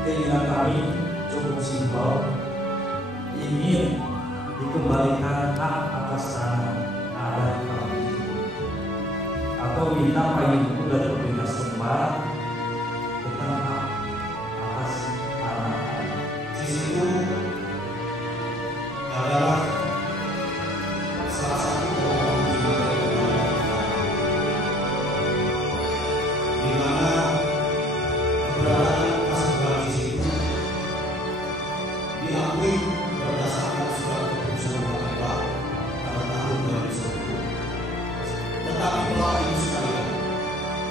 Keinginan kami cukup simpel, ingin dikembalikan hak atas tanah adat kami, atau minta payung hukum dari pemerintah setempat tentang hak atas tanah adat. Di situ adalah salah satu pokok di mana keberadaan Kasepuhan di situ diakui berdasarkan surat keputusan Mahkamah pada tahun 2010. Tetapi Bapak Ibu sekalian,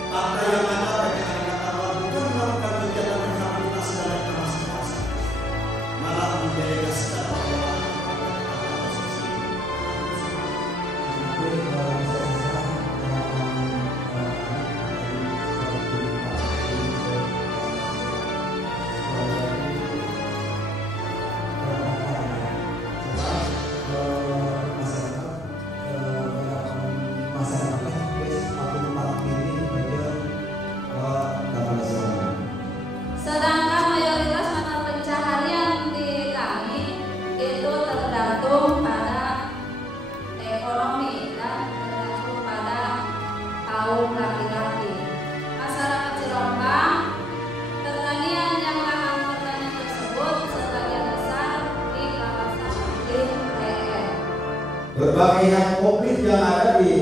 ada yang mengatakan bahwa bukan melakukan kegiatan rehabilitasi dan reklamasi, malah menjadikan secara sedangkan mayoritas mata pencaharian di kami itu tergantung pada ekonomi dan tergantung pada kaum laki-laki. Masyarakat Cirombang, pertanian yang lahan pertanian tersebut sebagian besar di kawasan IPR. Berbagai hal konflik yang ada di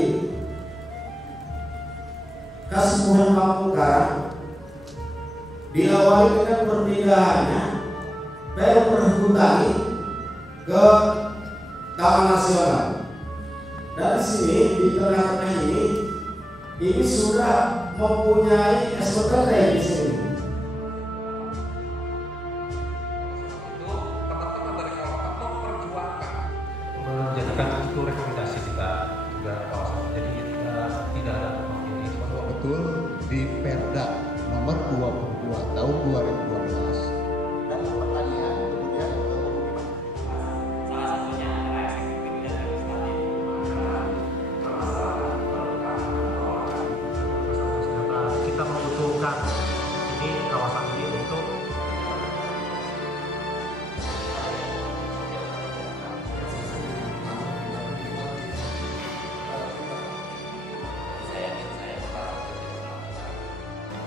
Kasepuhan Kampung Karang diawali dengan perpindahannya perhutani ke Taman Nasional. Dan di sini di tengah-tengah ini sudah mempunyai SPT di sini. Teman-teman dari kawasan memperjuangkan menjadikan itu rekomendasi kita juga kawasan. Jadi tidak ada tumpang tindih. Betul di Perda nomor 22 tahun 2012 dan pertanian kemudian Salah satunya adalah eksekutif dan legislatif. Kita membutuhkan ini kawasan ini untuk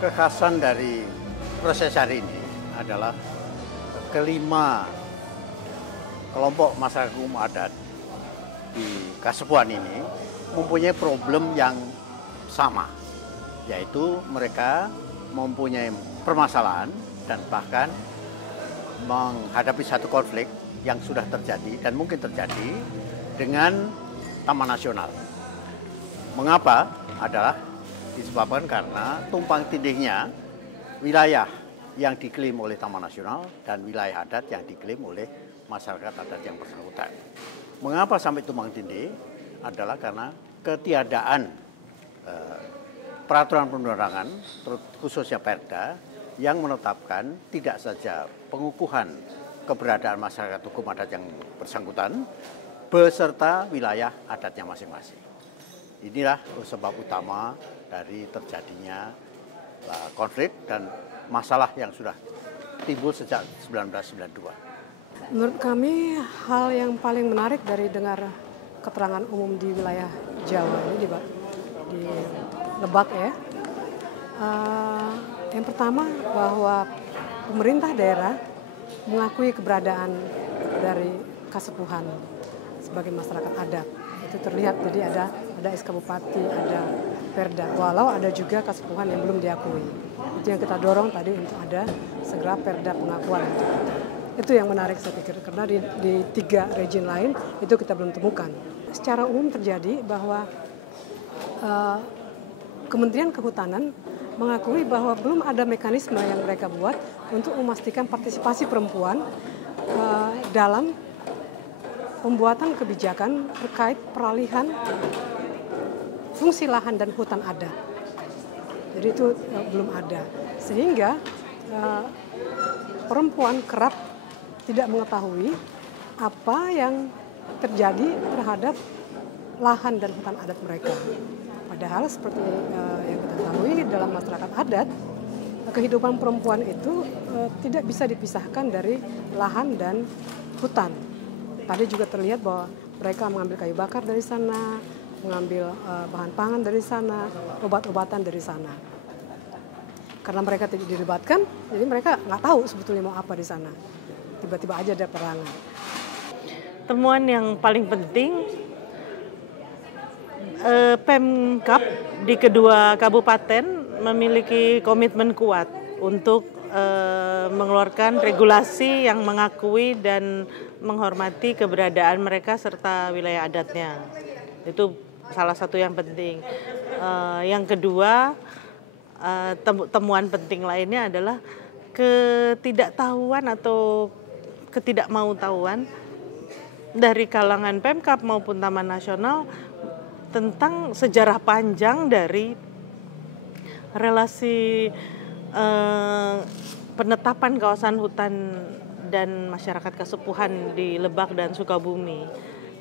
kekhasan dari proses hari ini adalah kelima kelompok masyarakat hukum adat di Kasepuhan ini mempunyai problem yang sama, yaitu mereka mempunyai permasalahan dan bahkan menghadapi satu konflik yang sudah terjadi dan mungkin terjadi dengan Taman Nasional. Mengapa? Adalah disebabkan karena tumpang tindihnya wilayah yang diklaim oleh Taman Nasional dan wilayah adat yang diklaim oleh masyarakat adat yang bersangkutan. Mengapa sampai tumpang tindih? Adalah karena ketiadaan peraturan perundang-undangan, khususnya Perda, yang menetapkan tidak saja pengukuhan keberadaan masyarakat hukum adat yang bersangkutan, beserta wilayah adatnya masing-masing. Inilah sebab utama dari terjadinya konflik dan masalah yang sudah timbul sejak 1992. Menurut kami hal yang paling menarik dari dengar keterangan umum di wilayah Jawa ini di Lebak ya. Yang pertama bahwa pemerintah daerah mengakui keberadaan dari Kasepuhan sebagai masyarakat adat. itu terlihat. Jadi ada SK Bupati, ada Perda, walau ada juga Kasepuhan yang belum diakui. Itu yang kita dorong tadi untuk ada segera Perda pengakuan untuk kita. Itu yang menarik saya pikir, karena di 3 region lain itu kita belum temukan. Secara umum terjadi bahwa Kementerian Kehutanan mengakui bahwa belum ada mekanisme yang mereka buat untuk memastikan partisipasi perempuan dalam pembuatan kebijakan terkait peralihan fungsi lahan dan hutan adat. Jadi itu belum ada. Sehingga perempuan kerap tidak mengetahui apa yang terjadi terhadap lahan dan hutan adat mereka. Padahal seperti yang kita ketahui dalam masyarakat adat, kehidupan perempuan itu tidak bisa dipisahkan dari lahan dan hutan. Tadi juga terlihat bahwa mereka mengambil kayu bakar dari sana, mengambil bahan pangan dari sana, obat-obatan dari sana. Karena mereka tidak dilibatkan, jadi mereka nggak tahu sebetulnya mau apa di sana. Tiba-tiba aja ada perangan. Temuan yang paling penting, Pemkab di kedua kabupaten memiliki komitmen kuat untuk mengeluarkan regulasi yang mengakui dan menghormati keberadaan mereka serta wilayah adatnya. Itu salah satu yang penting. Yang kedua, temuan penting lainnya adalah ketidaktahuan atau ketidakmautahuan dari kalangan Pemkab maupun Taman Nasional tentang sejarah panjang dari relasi penetapan kawasan hutan dan masyarakat Kasepuhan di Lebak dan Sukabumi,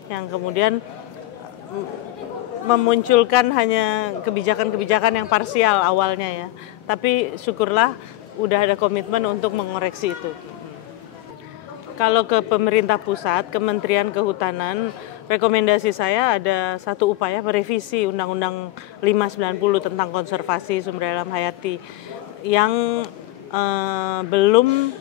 yang kemudian memunculkan hanya kebijakan-kebijakan yang parsial awalnya ya, tapi syukurlah udah ada komitmen untuk mengoreksi itu. Kalau ke pemerintah pusat, Kementerian Kehutanan, rekomendasi saya ada satu upaya merevisi Undang-Undang 590 tentang konservasi sumber daya alam hayati yang belum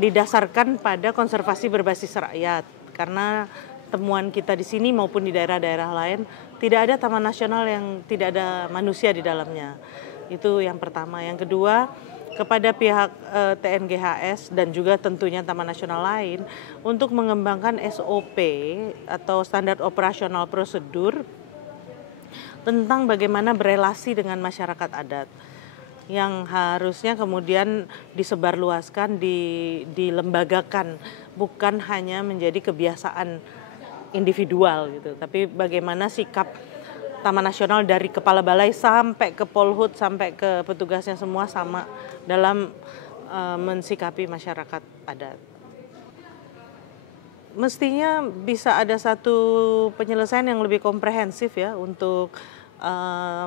didasarkan pada konservasi berbasis rakyat. Karena temuan kita di sini maupun di daerah-daerah lain tidak ada taman nasional yang tidak ada manusia di dalamnya. Itu yang pertama. Yang kedua, kepada pihak TNGHS dan juga tentunya taman nasional lain untuk mengembangkan SOP atau standar operasional prosedur tentang bagaimana berelasi dengan masyarakat adat, yang harusnya kemudian disebarluaskan, dilembagakan, bukan hanya menjadi kebiasaan individual gitu, tapi bagaimana sikap Taman Nasional dari kepala balai sampai ke Polhut sampai ke petugasnya semua sama dalam mensikapi masyarakat adat. Mestinya bisa ada satu penyelesaian yang lebih komprehensif ya untuk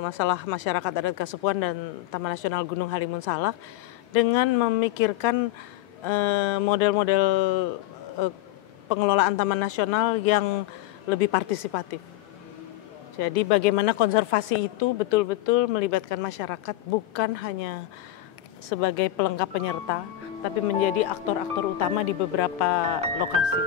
masalah masyarakat adat Kasepuhan dan Taman Nasional Gunung Halimun Salak dengan memikirkan model-model pengelolaan Taman Nasional yang lebih partisipatif. Jadi bagaimana konservasi itu betul-betul melibatkan masyarakat, bukan hanya sebagai pelengkap penyerta, tapi menjadi aktor-aktor utama di beberapa lokasi.